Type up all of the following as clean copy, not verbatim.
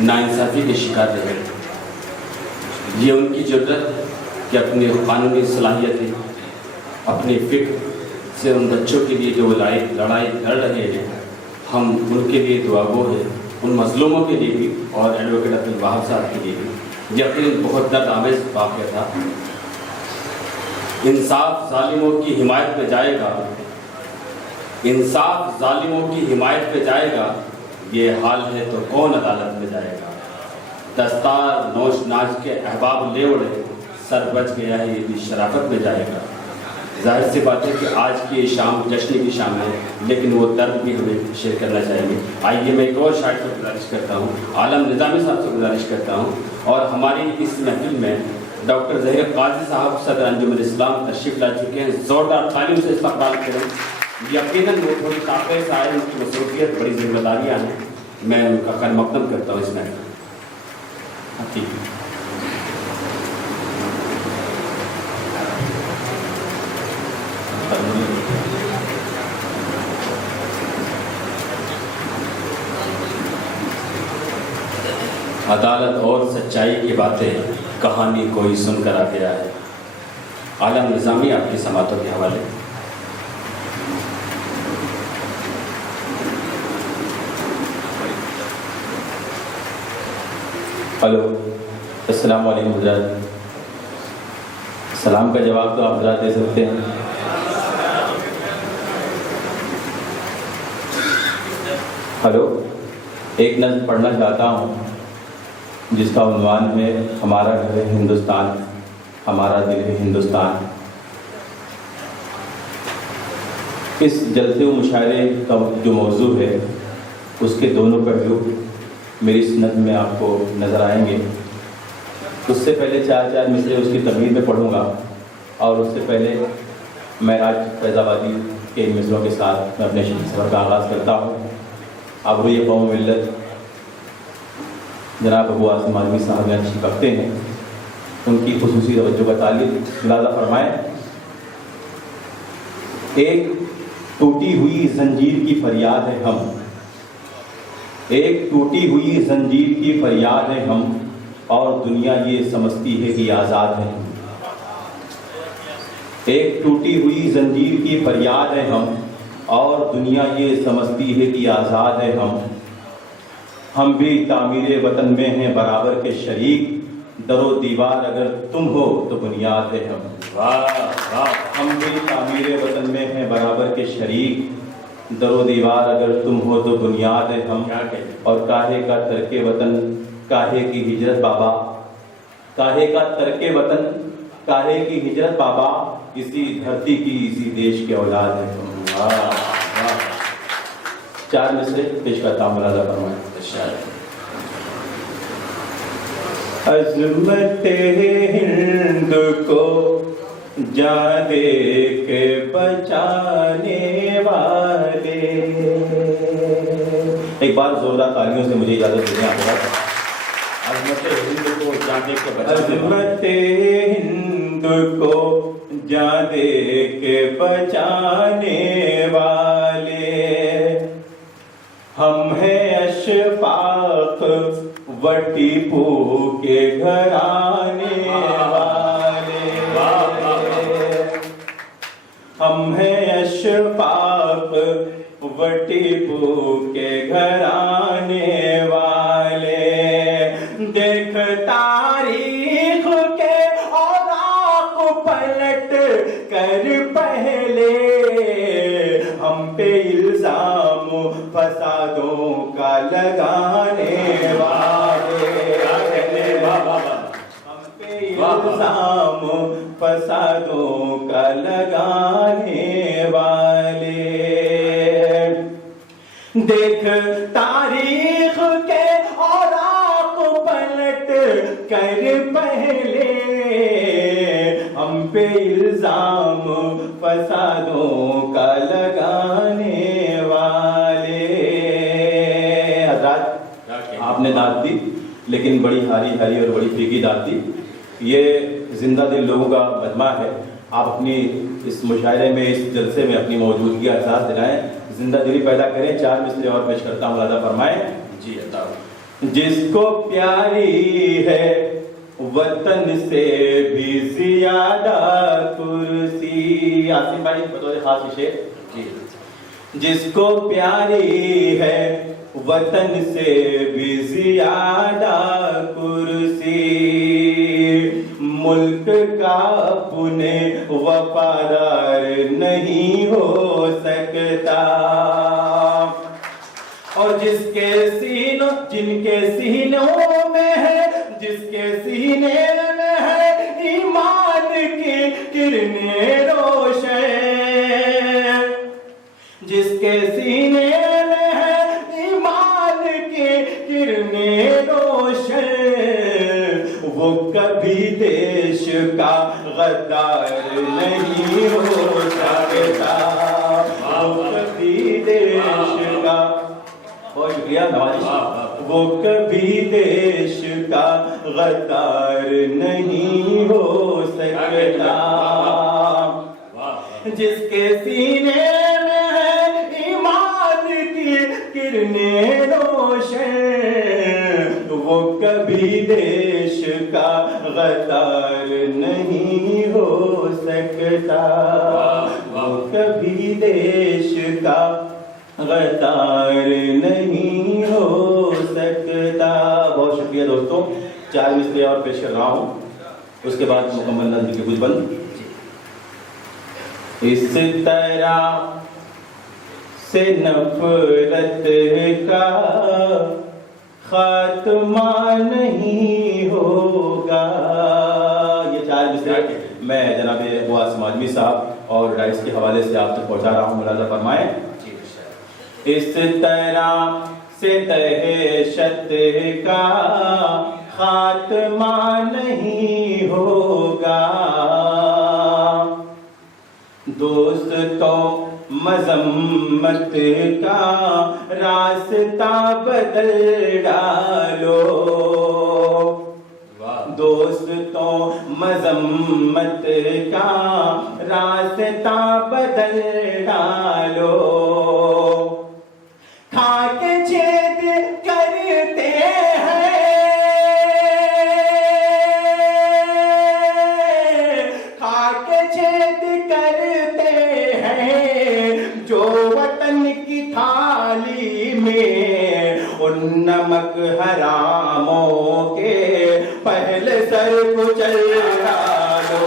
ناانصافی کے شکار رہے۔ یہ ان کی جرأت کہ اپنی قانونی صلاحیتیں، اپنی فکر سے ان بچوں کے لیے جو لڑائی لڑ رہے ہیں، ہم ان کے لیے دعا گو ہیں، ان مظلوموں کے لیے بھی اور ایڈوکیٹ عبدالوہاب صاحب کے لیے بھی۔ یقیناً بہت درد آمیز واقعہ تھا۔ انصاف ظالموں کی حمایت پہ جائے گا، انصاف ظالموں کی حمایت پہ جائے گا، یہ حال ہے تو کون عدالت میں جائے گا۔ دستار نوش ناچ کے احباب لے اڑے، سر بچ گیا ہے یہ بھی شرافت میں جائے گا۔ ظاہر سی بات ہے کہ آج کی شام جشن کی شام ہے، لیکن وہ درد بھی ہمیں شیئر کرنا چاہیے۔ آئیے میں ایک اور شاعر سے گزارش کرتا ہوں، عالم نظامی صاحب سے گزارش کرتا ہوں، اور ہماری اس محفل میں ڈاکٹر ظہیر قاضی صاحب صدر انجمن اسلام تشریف لا چکے ہیں۔ زوردار تعلیم سے استقبال کریں۔ یقیناً وہ تھوڑی طاقت سے آئے، ان کی مصروفیت بڑی ذمہ داریاں ہیں، میں ان کا خیر مقدم کرتا ہوں اس محفل میں۔ عدالت اور سچائی کی باتیں کہانی کوئی سن کر آ گیا ہے۔ عالم نظامی آپ کی سماعتوں کے حوالے۔ ہلو، السلام علیکم حضرات۔ سلام کا جواب تو آپ حضرات دے سکتے ہیں۔ ہلو، ایک نظم پڑھنا چاہتا ہوں جس کا عنوان ہے ہمارا گھر ہے ہندوستان، ہمارا دل ہے ہندوستان۔ اس جلسے و مشاعرے کا جو موضوع ہے اس کے دونوں پہلو میری اس نظم میں آپ کو نظر آئیں گے۔ اس سے پہلے چار مصرے اس کی تمہید میں پڑھوں گا، اور اس سے پہلے میں آج فیض آبادی کے ان مصروں کے ساتھ میں اپنے سفر کا آغاز کرتا ہوں۔ آبروئے قوم ملت جناب ابو عاصم عالمی صاحب نے اچھی بکتے ہیں، ان کی خصوصی توجہ کا تعلق ملازہ فرمائیں۔ ایک ٹوٹی ہوئی زنجیر کی فریاد ہے ہم، ایک ٹوٹی ہوئی زنجیر کی فریاد ہے ہم، اور دنیا یہ سمجھتی ہے کہ آزاد ہے ہم۔ ایک ٹوٹی ہوئی زنجیر کی فریاد ہے ہم، اور دنیا یہ سمجھتی ہے کہ آزاد ہے ہم بھی تعمیر وطن میں ہیں برابر کے شریک، در و دیوار اگر تم ہو تو بنیاد ہے ہم۔ ہم بھی تعمیر وطن میں ہیں برابر کے شریک، در و دیوار اگر تم ہو تو بنیاد ہے ہم۔ اور کاہے کا ترک وطن کاہے کی ہجرت بابا، کاہے کا ترک وطن کاہے کی ہجرت بابا، اسی دھرتی کی اسی دیش کے اولاد ہے ہم۔ چار مصرے پیش کرتا ہوں، ملازہ فرمائیں۔ عظمت ہند کو جان دے کے بچانے والے، ایک بار زوردار تالیوں سے مجھے اجازت دیں آپ کو۔ عظمت ہند کو جان دے کے عظمت ہند کو جان دے کے بچانے والے، ہم ہیں اشفاق وٹی پو کے گھرانے والے، ہم ہیں اشفاق وٹی پو کے گھرانے والے۔ دیکھ تاریخ کے اوراق پلٹ کر پہلے، ہم پہ الزام فسادوں کا لگانے والے، ہم پہ الزام فسادوں کا لگانے والے۔ دیکھ تاریخ کے اوراق پلٹ کر پہلے، ہم پہ الزام فسادوں کا لگانے والے۔ حضرات، آپ نے داد دی، لیکن بڑی ہاری ہاری اور بڑی پھیکی داد دی۔ یہ زندہ دل لوگوں کا مجمع ہے۔ آپ اپنی اس مشاعرے میں، اس جلسے میں اپنی موجودگی کا احساس دلائیں، زندہ دلی پیدا کریں۔ چار مصرے اور پیش کرتا ہوں، ملازہ فرمائیں۔ جی، اللہ جس کو پیاری ہے وطن سے بھی زیادہ کرسی. آصف بھائی بطور خاص شعر. جی. جس کو پیاری ہے وطن سے بھی زیادہ کرسی، ملک کا اپنے وفادار نہیں ہو سکتا. اور جن کے سینوں میں ہے، جس کے سینے میں ہے ایمان کی کرنیں روشن، جس کے سینے میں ہے ایمان کی کرنیں روشن، وہ کبھی دیش کا غدار نہیں ہو سکتا. وہ کبھی دیش کا، بہت شکریہ نوازش، وہ کبھی دیش کا غدار نہیں ہو سکتا. جس کے سینے میں ہے ایمان کی کرنیں روشن، وہ کبھی دیش کا غدار نہیں ہو سکتا. وہ کبھی دیش کا غدار نہیں ہو سکتا. بہت شکریہ دوستوں. 4 مصرعے اور پیش کر رہا ہوں، اس کے بعد مکمل نظم کی کچھ بند. اس طرح سے نفرت کا خاتمہ نہیں ہوگا. یہ 4 مصرعے میں جناب ابو عاصم آدمی صاحب اور رائس کے حوالے سے آپ تک پہنچا رہا ہوں. ملاحظہ فرمائیں. اس طرح سے دہشت کا خاتمہ نہیں ہوگا. دوستوں مذمت کا راستہ بدل ڈالو. دوستوں مذمت کا راستہ بدل ڈالو. کھا کے چھید کرتے ہیں، کھا کے چھید کرتے ہیں جو وطن کی تھالی میں، ان نمک حراموں کے پہلے سر کچل ڈالو.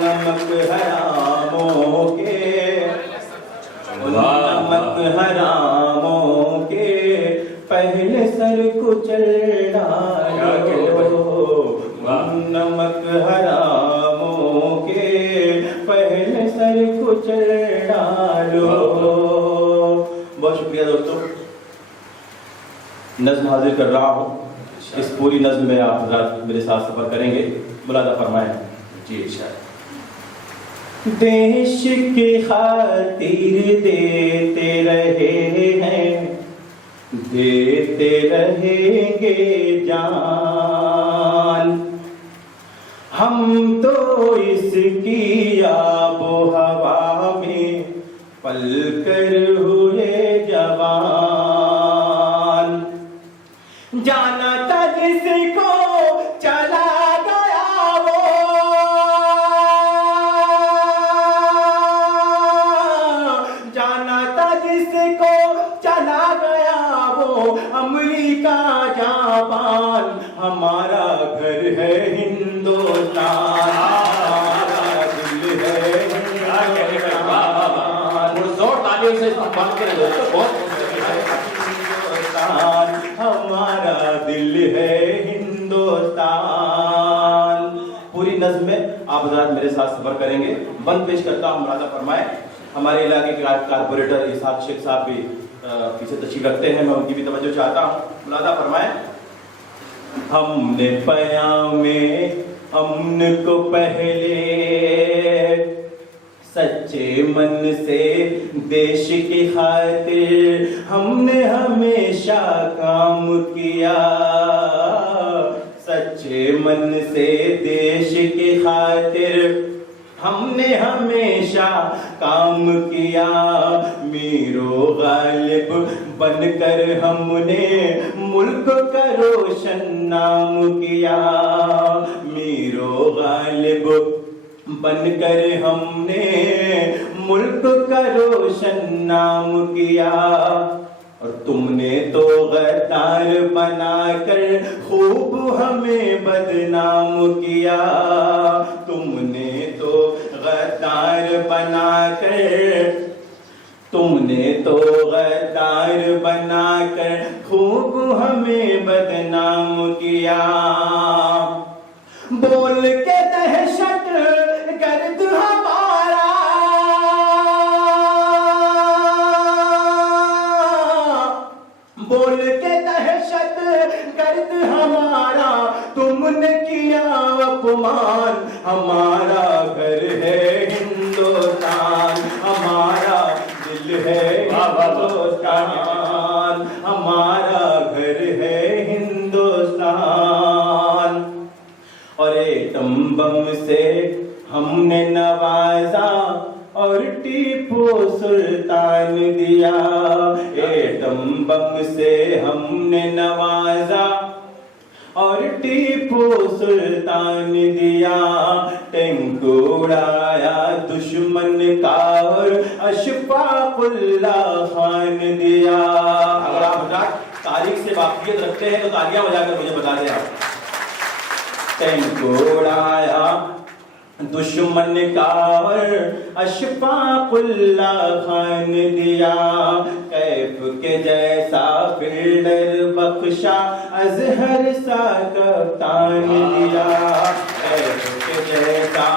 نمک حراموں کے، نمک حراموں کے پہلے سر کچل ڈالو. نمک حراموں کے پہلے سر کچل ڈالو. بہت شکریہ دوستوں. نظم حاضر کر رہا ہوں. اس پوری نظم میں آپ حضرات میرے ساتھ سفر کریں گے. ملاحظہ فرمائیں. جی ارشاد. دیش کی خاطر دیتے رہے ہیں، دیتے رہیں گے جان. ہم تو اس کی آب و ہوا میں پل کر ہوئے جوان. جانا تھا جس کو چلا گیا وہ، جانا تھا جس کو چلا گیا وہ امریکہ جاپان. ہمارا گھر ہے ہندوستان، ہمارا دل ہے ہندوستان. زور تالیوں سے استقبال کریں دوستوں. بہت ہمارا دل ہے ہندوستان. پوری نظم میں آپ حضرات میرے ساتھ سفر کریں گے. بند پیش کرتا ہوں. ملاحظہ فرمائیں. ہمارے علاقے کے کارپوریٹر اسحاق شیخ صاحب بھی پیچھے تشریف رکھتے ہیں، میں ان کی بھی توجہ چاہتا ہوں. ملاحظہ فرمائیں. ہم نے پیام امن کو پہلے سچے من سے دیش کی خاطر ہم نے ہمیشہ کام کیا. سچے من سے دیش کی خاطر ہم نے ہمیشہ کام کیا، میر و غالب بن کر ہم نے ملک کا روشن نام کیا، میر و غالب بن کر ہم نے ملک کا روشن نام کیا، اور تم نے تو غدار بنا کر خوب ہمیں بدنام کیا، تم نے تو غدار بنا کر، تم نے تو غدار بنا کر خوب ہمیں بدنام کیا، بول کے دہشت گرد ہمارا، بول کے دہشت گرد ہمارا تم نے کیا اپمان، ہمارا گھر ہے ہندوستان، ہمارا دل ہے ہندوستان، ہمارا گھر ہے ہندوستان، اور ایٹم بم سے ہم نے نوازا اور ٹیپو سلطان دیا، ایٹم بم سے ہم نے نوازا اور ٹیپو سلطان دیا، ٹینک اڑایا دشمن کا اور اشفاق اللہ خان دیا۔ اگر آپ تاریخ سے واقفیت رکھتے ہیں تو تالیاں بجا کر مجھے بتا دیں آپ۔ ٹینک اڑایا دشمن کا اور اشفاق اللہ خان دیا، کیف کے جیسا فیلڈر بخشا اظہر سا کپتان دیا، کیف کے جیسا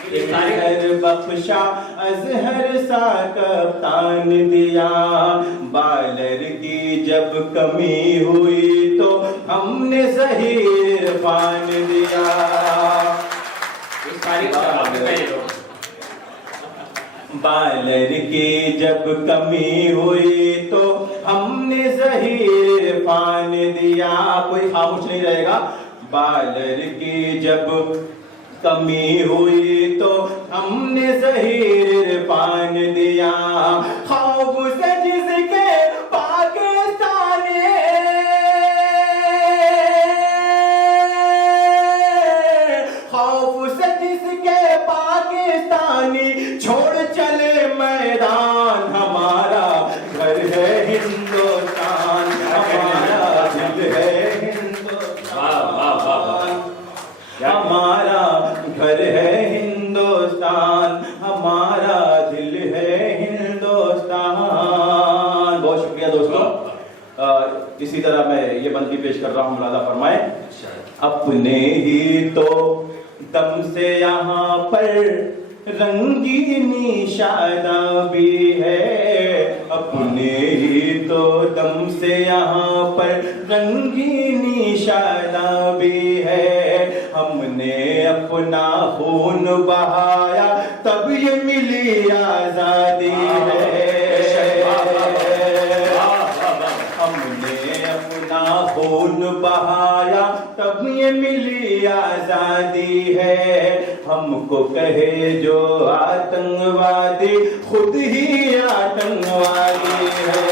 فیلڈر بخشا اظہر سا کپتان دیا، بالر کی جب کمی ہوئی تو ہم نے ظہیر عرفان دیا، بالر کی جب کمی ہوئی تو ہم نے ظہیر عرفان دیا، کوئی خاموش نہیں رہے گا، بالر کی جب کمی ہوئی تو ہم نے ظہیر عرفان دیا، خواب سے جس کے پاکستانی، خوف سے جس کے پاکستانی چھوڑ چلے میدان، ہمارا گھر ہے ہندوستان، ہمارا دل ہے ہندوستان، ہمارا گھر ہے ہندوستان، ہمارا دل ہے ہندوستان۔ بہت شکریہ دوستو، اسی طرح میں یہ بندی پیش کر رہا ہوں، ملاحظہ فرمائیں۔ اپنے ہی تو دم سے یہاں پر رنگینی شادابی ہے، اپنے ہی تو دم سے یہاں پر رنگینی شادابی ہے، ہم نے اپنا خون بہایا تب یہ ملی آزادی ہے، ہم نے اپنا خون بہایا تب یہ ملی آزادی ہے، ہم کو کہے جو آتنکوادی خود ہی آتنکوادی ہے،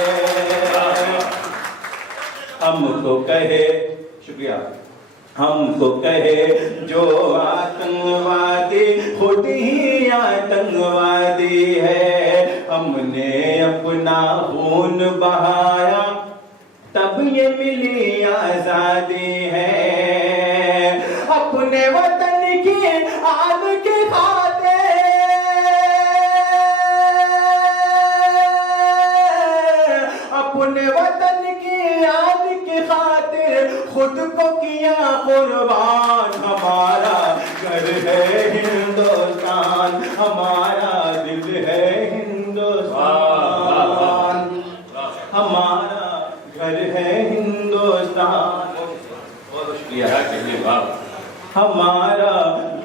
ہم کو کہے، شکریہ، ہم کو کہے جو آتنکوادی خود ہی آتنکوادی ہے، ہم نے اپنا خون بہایا تب یہ ملی آزادی ہے، اپنے وطن کی آگ کی خاطر، اپنے وطن کی آگ کی خاطر خود کو کیا قربان، ہمارا گھر ہے ہندوستان، ہمارا دل ہے ہندوستان، ہمارا گھر ہے ہندوستان، بہت شکریہ، ہمارا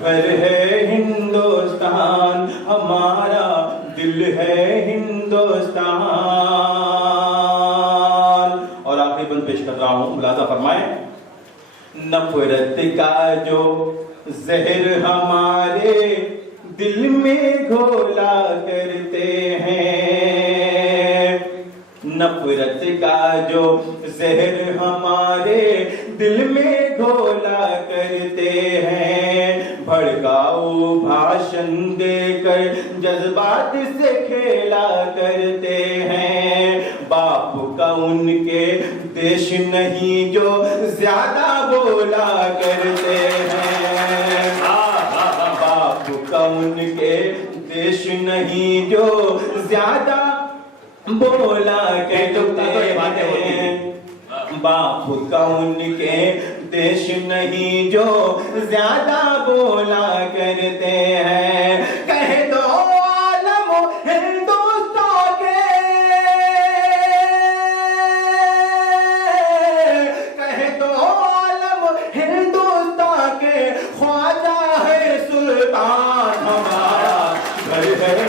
گھر ہے ہندوستان، ہمارا دل ہے ہندوستان۔ اور آخری بند پیش کر رہا ہوں، ملاحظہ فرمائیں۔ نفرت کا جو زہر ہمارے دل میں گھولا کرتے ہیں، نفرت کا جو زہر ہمارے دل میں گھولا کرتے ہیں، بھڑکاؤ بھاشن دے کر جذبات سے کھیلا کرتے ہیں، باپ کا ان کے دیش نہیں جو زیادہ بولا کرتے ہیں، باپ کا ان کے دیش نہیں جو زیادہ بولا کرتے ہیں، باپ کا ان کے دیش نہیں جو زیادہ بولا کرتے ہیں، کہہ دو عالم ہندوستان کے، کہہ دو عالم ہندوستان کے، خواجہ ہے سلطان ہمارا گھر ہے